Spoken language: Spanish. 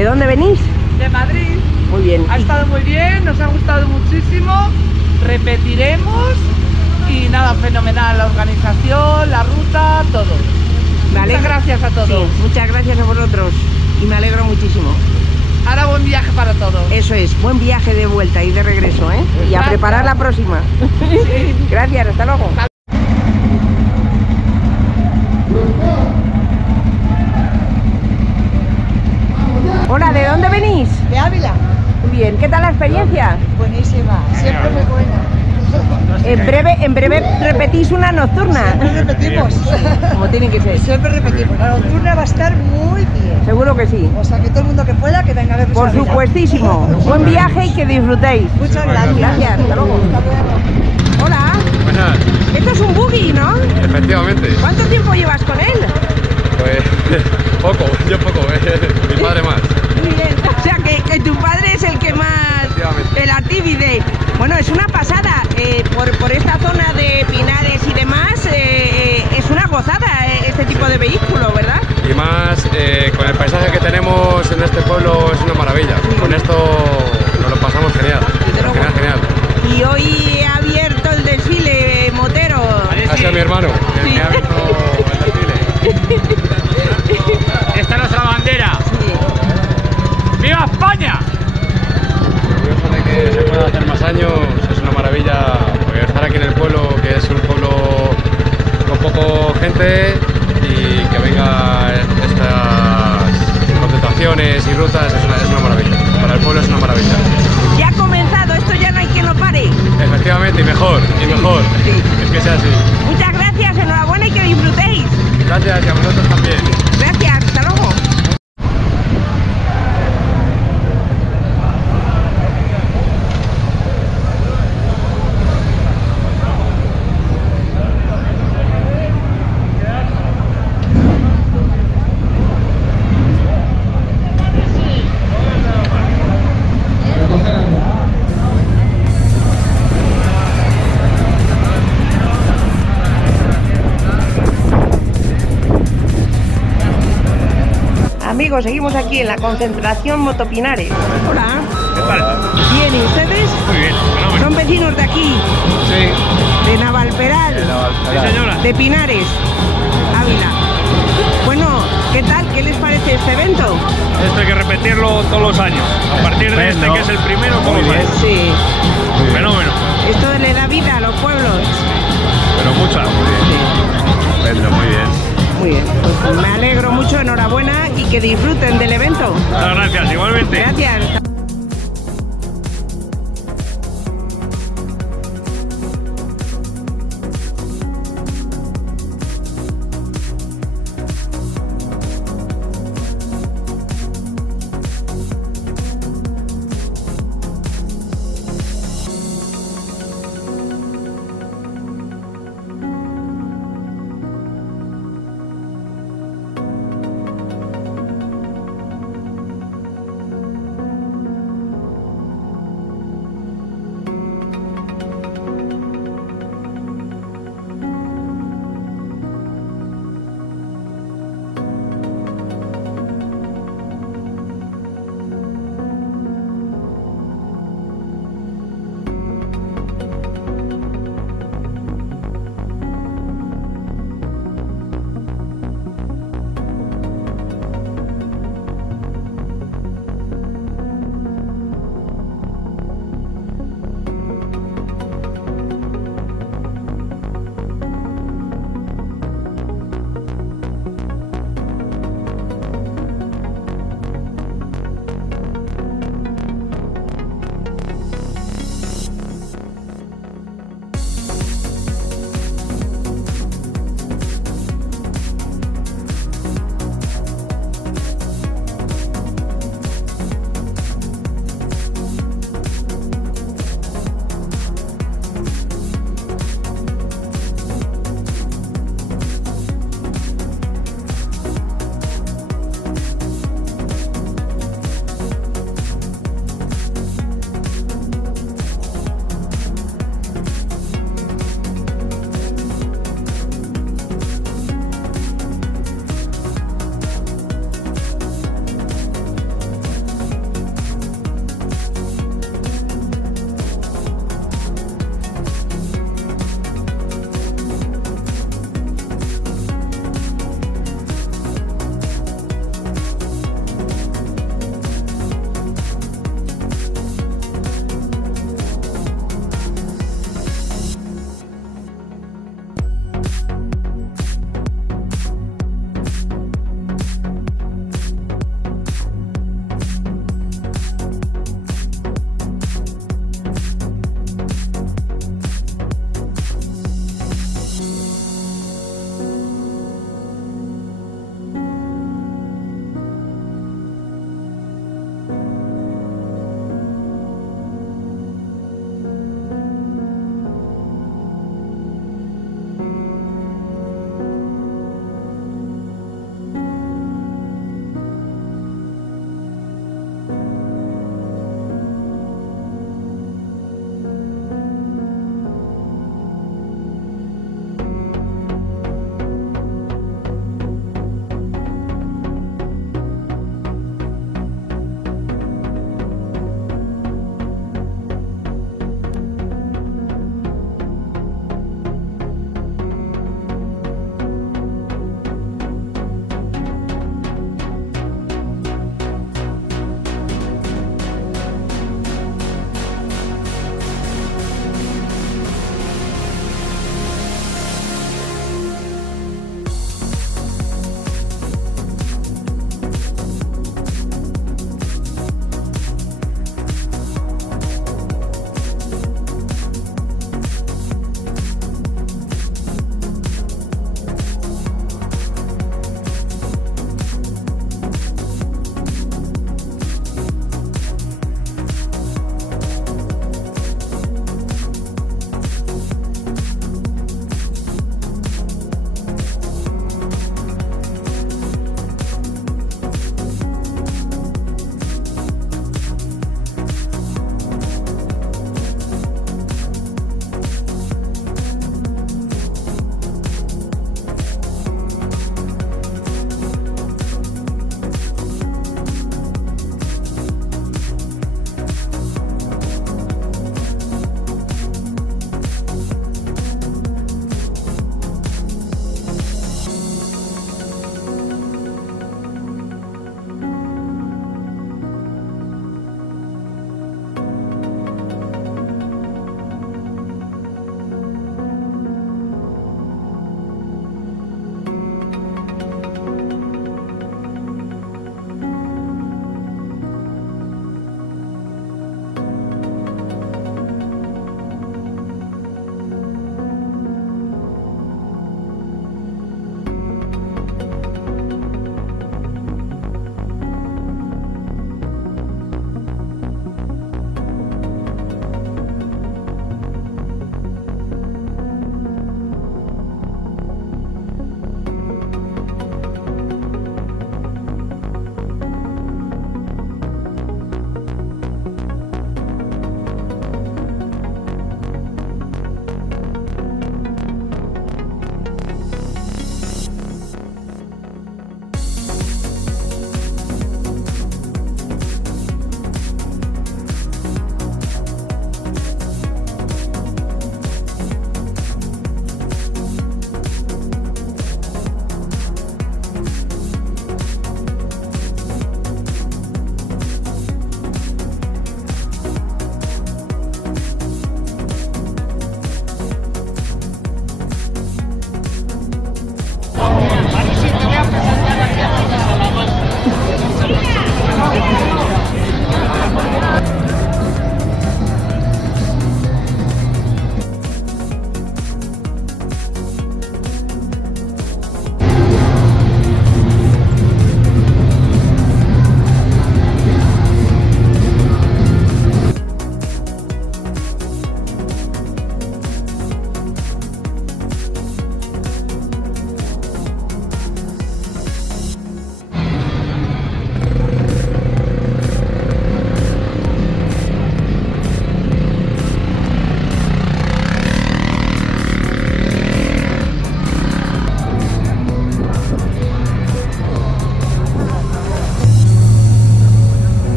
¿De dónde venís? De Madrid. Muy bien. Ha estado muy bien, nos ha gustado muchísimo. Repetiremos y nada, fenomenal la organización, la ruta, todo. Muchas gracias a todos. Sí, muchas gracias a vosotros y me alegro muchísimo. Ahora buen viaje para todos. Eso es, buen viaje de vuelta y de regreso, ¿eh? Y a preparar la próxima. Sí. Gracias, hasta luego. Hola, ¿de dónde venís? De Ávila. Muy bien, ¿qué tal la experiencia? Buenísima, siempre muy buena. En breve repetís una nocturna. Siempre repetimos. Como tiene que ser. Siempre repetimos. La nocturna va a estar muy bien. Seguro que sí. O sea, que todo el mundo que pueda, que venga a ver. Por supuestísimo. Buen viaje y que disfrutéis. Muchas gracias. Gracias, hasta luego. Hasta luego. Hola. Buenas. Esto es un buggy, ¿no? Efectivamente. ¿Cuánto tiempo llevas con él? Pues poco, yo poco, mi padre más. Muy bien. O sea, que tu padre es el que más... El activide. Bueno, es una pasada. Por esta zona de Pinares y demás, es una gozada este tipo de vehículo, ¿verdad? Y más, con el paisaje que tenemos en este pueblo es una maravilla. Sí. Con esto nos lo pasamos genial. Genial, genial. Y hoy ha abierto el desfile motero. Ha sido mi hermano, el Sí. que ha abierto el desfile. Esta es nuestra bandera. Sí. ¡Viva España! Orgulloso de que se pueda hacer más años, es una maravilla porque estar aquí en el pueblo, que es un pueblo con poco gente, y que venga estas concentraciones y rutas es una maravilla. Para el pueblo es una maravilla. Ya ha comenzado, esto ya no hay quien lo pare. Efectivamente, y mejor, y mejor. Sí. Es que sea así. Muchas gracias, enhorabuena y que disfrutéis. Gracias y a vosotros también. Gracias, hasta luego. Amigos, seguimos aquí en la concentración Motopinares. Hola. ¿Qué tal? Bien, ¿y ustedes? Muy bien, fenómeno. Son vecinos de aquí, Sí. de Navalperal, Sí, señora. de Pinares, Ávila. Bueno, ¿qué tal? ¿Qué les parece este evento? Esto hay que repetirlo todos los años. A partir de este, que es el primero, todos los años. Sí. Fenómeno. Esto le da vida a los pueblos. Pero mucha. Estupendo, muy bien. Muy bien, pues me alegro mucho, enhorabuena y que disfruten del evento. Muchas gracias, igualmente. Gracias.